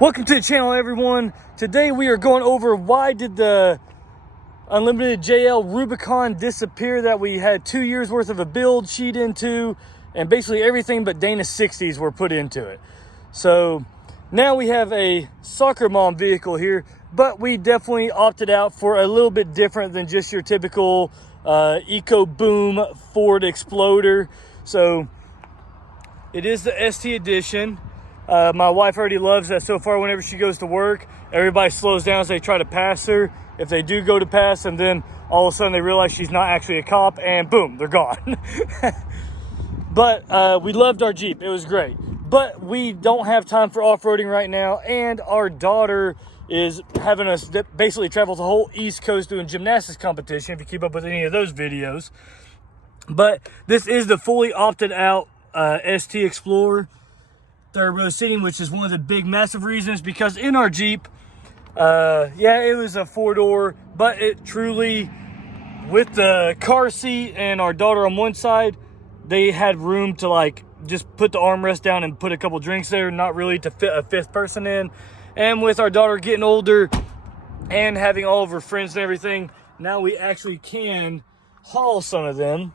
Welcome to the channel, everyone. Today we are going over why did the Unlimited JL Rubicon disappear that we had 2 years worth of a build sheet into, and basically everything but Dana 60s were put into it. So now we have a soccer mom vehicle here, but we definitely opted out for a little bit different than just your typical Eco Boom Ford Exploder. So it is the ST Edition. My wife already loves that so far. Whenever she goes to work, everybody slows down as they try to pass her. If they do go to pass, and then all of a sudden they realize she's not actually a cop, and boom, they're gone. But we loved our Jeep. It was great. But we don't have time for off-roading right now, and our daughter is having us basically travel the whole East Coast doing gymnastics competition, if you keep up with any of those videos. But this is the fully opted out ST Explorer third row seating, which is one of the big massive reasons, because in our Jeep, yeah, it was a 4-door, but it truly, with the car seat and our daughter on one side, they had room to like just put the armrest down and put a couple drinks there, not really to fit a fifth person in. And with our daughter getting older and having all of her friends and everything, now we actually can haul some of them,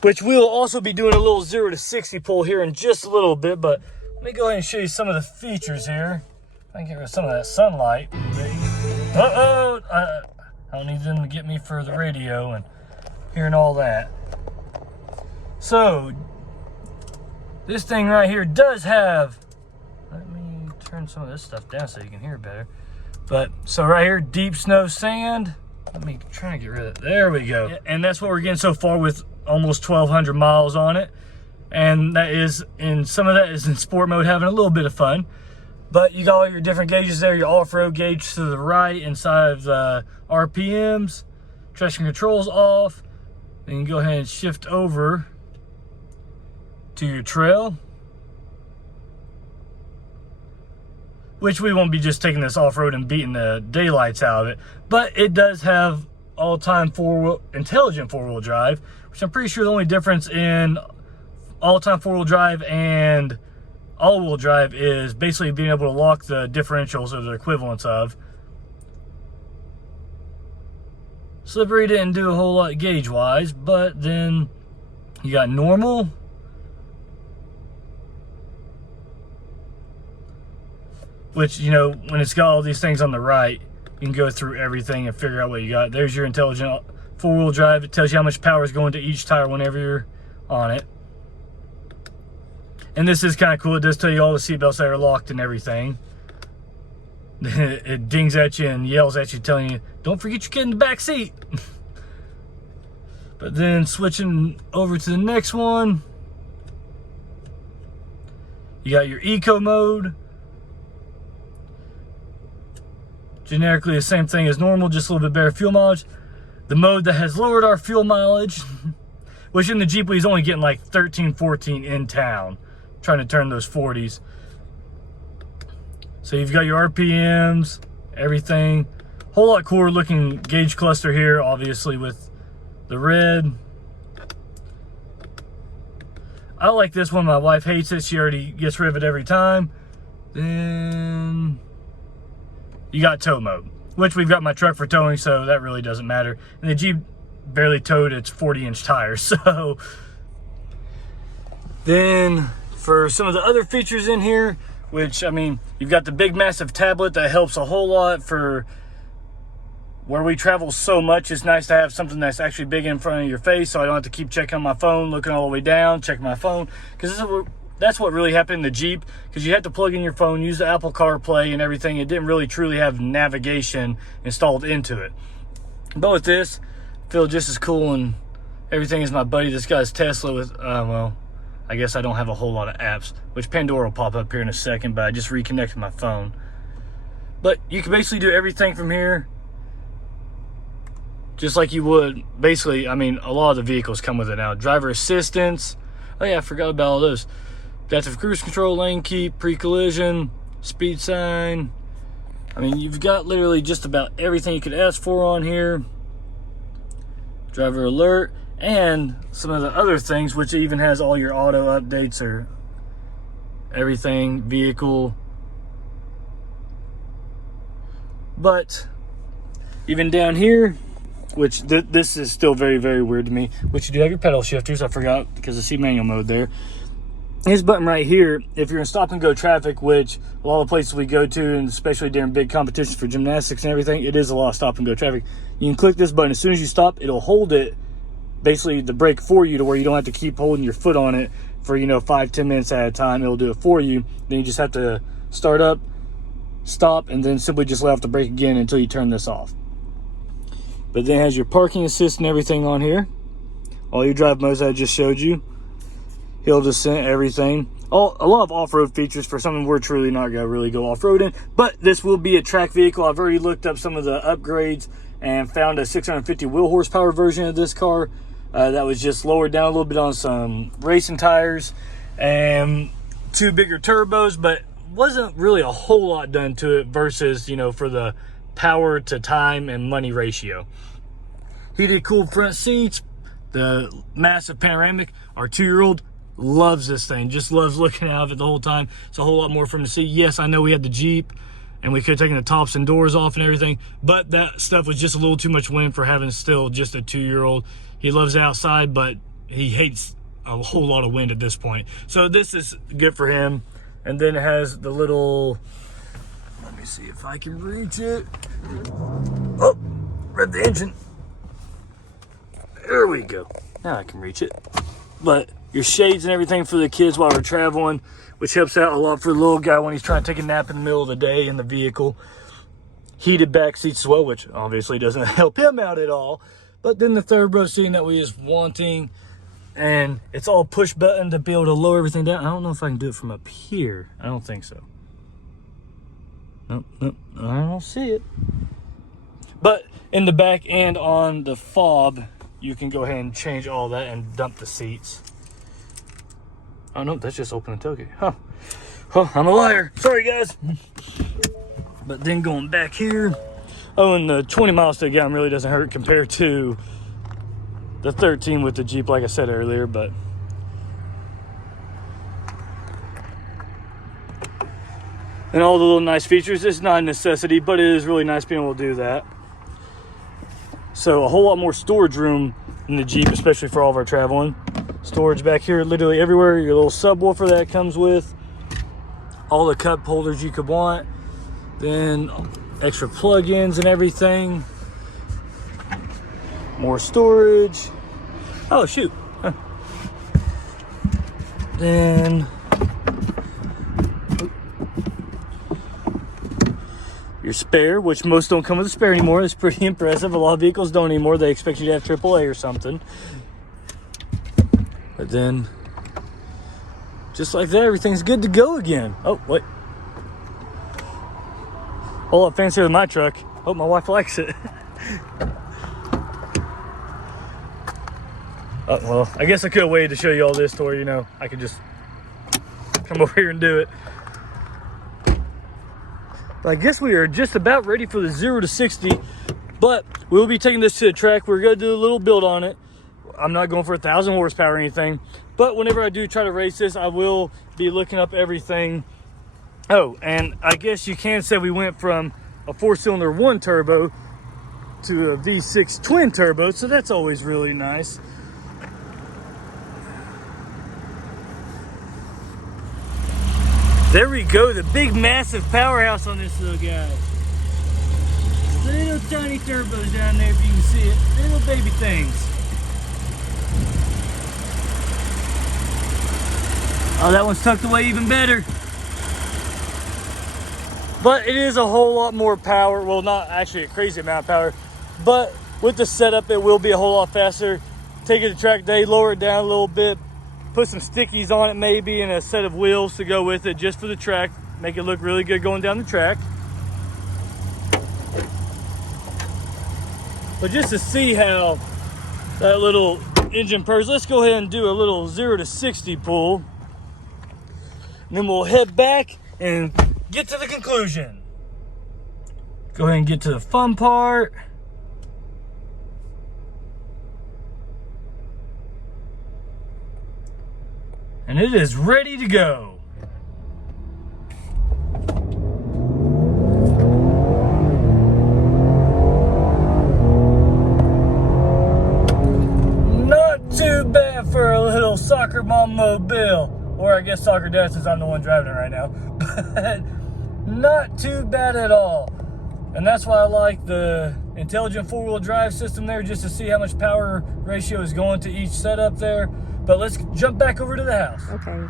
which we'll also be doing a little 0 to 60 pull here in just a little bit. But let me go ahead and show you some of the features here. I can get rid of some of that sunlight. Uh-oh! I don't need them to get me for the radio and hearing all that. So, this thing right here does have... Let me turn some of this stuff down so you can hear better. But, so right here, deep snow sand. Let me try and get rid of it. There we go. And that's what we're getting so far with almost 1,200 miles on it. And that is some of that is in sport mode, having a little bit of fun. But you got all your different gauges there. Your off-road gauge to the right inside of the RPMs. Traction controls off. Then you can go ahead and shift over to your trail, which we won't be just taking this off-road and beating the daylights out of it. But it does have all-time intelligent four-wheel drive, which I'm pretty sure the only difference in all-time four-wheel drive and all-wheel drive is basically being able to lock the differentials, or the equivalents of. Slippery didn't do a whole lot gauge-wise, but then you got normal, which, you know, when it's got all these things on the right, you can go through everything and figure out what you got. There's your intelligent four-wheel drive. It tells you how much power is going to each tire whenever you're on it. And this is kind of cool. It does tell you all the seatbelts that are locked and everything. It dings at you and yells at you, telling you, don't forget your kid in the back seat. But then switching over to the next one, you got your eco mode. Generically the same thing as normal, just a little bit better fuel mileage. The mode that has lowered our fuel mileage, which in the Jeep we's only getting like 13, 14 in town, trying to turn those 40s. So you've got your RPMs, everything. Whole lot cooler looking gauge cluster here, obviously with the red. I like this one. My wife hates it. She already gets rid of it every time. Then you got tow mode, which we've got my truck for towing, so that really doesn't matter. And the Jeep barely towed its 40-inch tires, so. Then for some of the other features in here, which, I mean, you've got the big massive tablet that helps a whole lot for where we travel so much. It's nice to have something that's actually big in front of your face, so I don't have to keep checking my phone, looking all the way down, checking my phone, because that's what really happened in the Jeep, because you had to plug in your phone, use the Apple CarPlay and everything. It didn't really truly have navigation installed into it. But with this, I feel just as cool, and everything is my buddy. This guy's Tesla with, well, I guess I don't have a whole lot of apps, which Pandora will pop up here in a second, but I just reconnected my phone. But you can basically do everything from here, just like you would. Basically, I mean, a lot of the vehicles come with it now. Driver assistance. Oh yeah, I forgot about all those. Adaptive cruise control, lane keep, pre-collision, speed sign. I mean, you've got literally just about everything you could ask for on here. Driver alert. And some of the other things, which even has all your auto updates or everything, vehicle, But even down here, which this is still very, very weird to me, which you do have your pedal shifters. I forgot because I see manual mode there. This button right here, if you're in stop and go traffic, which a lot of places we go to, and especially during big competitions for gymnastics and everything, it is a lot of stop and go traffic. You can click this button. As soon as you stop, it'll hold it, basically the brake for you, to where you don't have to keep holding your foot on it for 5-10 minutes at a time. It'll do it for you. Then you just have to start up, stop, and then simply just let off the brake again until you turn this off. But then it has your parking assist and everything on here. All your drive modes I just showed you. Hill descent, everything. A lot of off-road features for something we're truly not going to really go off-roading. But this will be a track vehicle. I've already looked up some of the upgrades and found a 650 wheel horsepower version of this car that was just lowered down a little bit on some racing tires and 2 bigger turbos, but wasn't really a whole lot done to it versus, for the power to time and money ratio. Heated, cooled front seats, the massive panoramic. Our 2-year-old loves this thing, just loves looking out of it the whole time. It's a whole lot more for him to see. Yes, I know we had the Jeep and we could have taken the tops and doors off and everything, but that stuff was just a little too much wind for having still just a 2-year-old. He loves outside, but he hates a whole lot of wind at this point. So this is good for him. And then it has the little, let me see if I can reach it. Oh, rev the engine. There we go. Now I can reach it. But your shades and everything for the kids while we're traveling, which helps out a lot for the little guy when he's trying to take a nap in the middle of the day in the vehicle. Heated back seats as well, which obviously doesn't help him out at all. But then the third row seating that we was wanting, and it's all push button to be able to lower everything down. I don't know if I can do it from up here. I don't think so. Nope, I don't see it. But in the back and on the fob, you can go ahead and change all that and dump the seats. Oh no, that's just open and tailgate. Huh. Oh, I'm a liar. Sorry guys. But then going back here, oh, and the 20 miles to a gallon really doesn't hurt compared to the 13 with the Jeep, like I said earlier. But and all the little nice features. It's not a necessity, but it is really nice being able to do that. So a whole lot more storage room in the Jeep, especially for all of our traveling. Storage back here literally everywhere. Your little subwoofer that comes with, all the cup holders you could want, then extra plug-ins and everything. More storage. Oh shoot. Huh. Then your spare, which most don't come with a spare anymore. It's pretty impressive. A lot of vehicles don't anymore. They expect you to have AAA or something. But then, just like that, everything's good to go again. Oh, wait. A whole lot fancier than my truck. Hope my wife likes it. Oh, well, I guess I could have waited to show you all this to where, I could just come over here and do it. But I guess we are just about ready for the 0 to 60, but we'll be taking this to the track. We're going to do a little build on it. I'm not going for 1,000 horsepower or anything, but whenever I do try to race this, I will be looking up everything. Oh, and I guess you can say we went from a 4-cylinder 1 turbo to a V6 twin turbo, so that's always really nice. There we go, the big massive powerhouse on this little guy. Little tiny turbos down there if you can see it. Little baby things. Oh, that one's tucked away even better. But it is a whole lot more power. Well, not actually a crazy amount of power, but with the setup, it will be a whole lot faster. Take it to track day, lower it down a little bit, put some stickies on it maybe, and a set of wheels to go with it just for the track. Make it look really good going down the track. But just to see how that little engine purrs, let's go ahead and do a little 0 to 60 pull. And then we'll head back and get to the conclusion. Go ahead and get to the fun part. And it is ready to go. automobile. Or I guess soccer dad, since I'm the one driving it right now. But not too bad at all. And that's why I like the intelligent four-wheel drive system there, just to see how much power ratio is going to each setup there. But let's jump back over to the house. Okay. All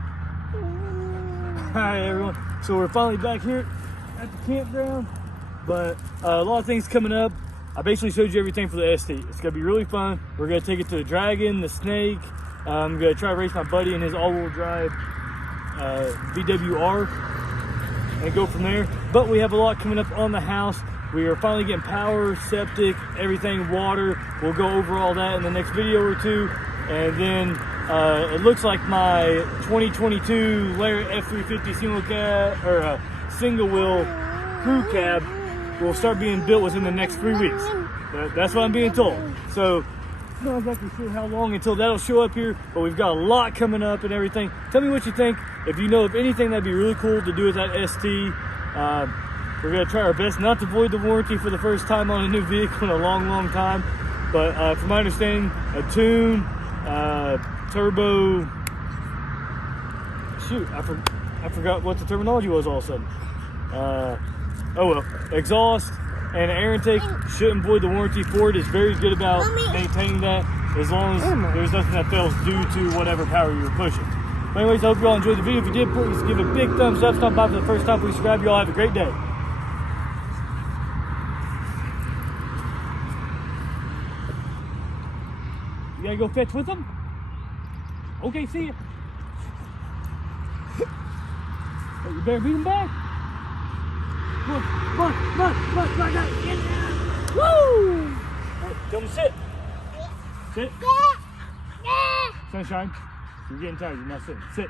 right, everyone. So we're finally back here at the campground. But a lot of things coming up. I basically showed you everything for the ST. It's gonna be really fun. We're gonna take it to the Dragon, the Snake. I'm gonna try to race my buddy in his all-wheel drive VWR and go from there. But we have a lot coming up on the house. We are finally getting power, septic, everything, water. We'll go over all that in the next video or two. And then it looks like my 2022 Lair F350 single wheel crew cab will start being built within the next 3 weeks. That's what I'm being told. So I'm not exactly sure how long until that'll show up here, but we've got a lot coming up and everything. Tell me what you think. If you know of anything that'd be really cool to do with that ST, we're gonna try our best not to void the warranty for the first time on a new vehicle in a long time. But from my understanding, a tune, turbo, shoot, I forgot what the terminology was all of a sudden. Oh well, exhaust and air intake shouldn't void the warranty. Ford is very good about maintaining that as long as there's nothing that fails due to whatever power you're pushing. But anyways, I hope you all enjoyed the video. If you did, please give a big thumbs up. Stop by for the first time. Please subscribe. You all have a great day. You gotta go fetch with them? Okay, see ya. But you better beat them back. Come on, get down. Woo! Right, tell them to sit. Sit. Sunshine, you're getting tired, you're not sitting. Sit.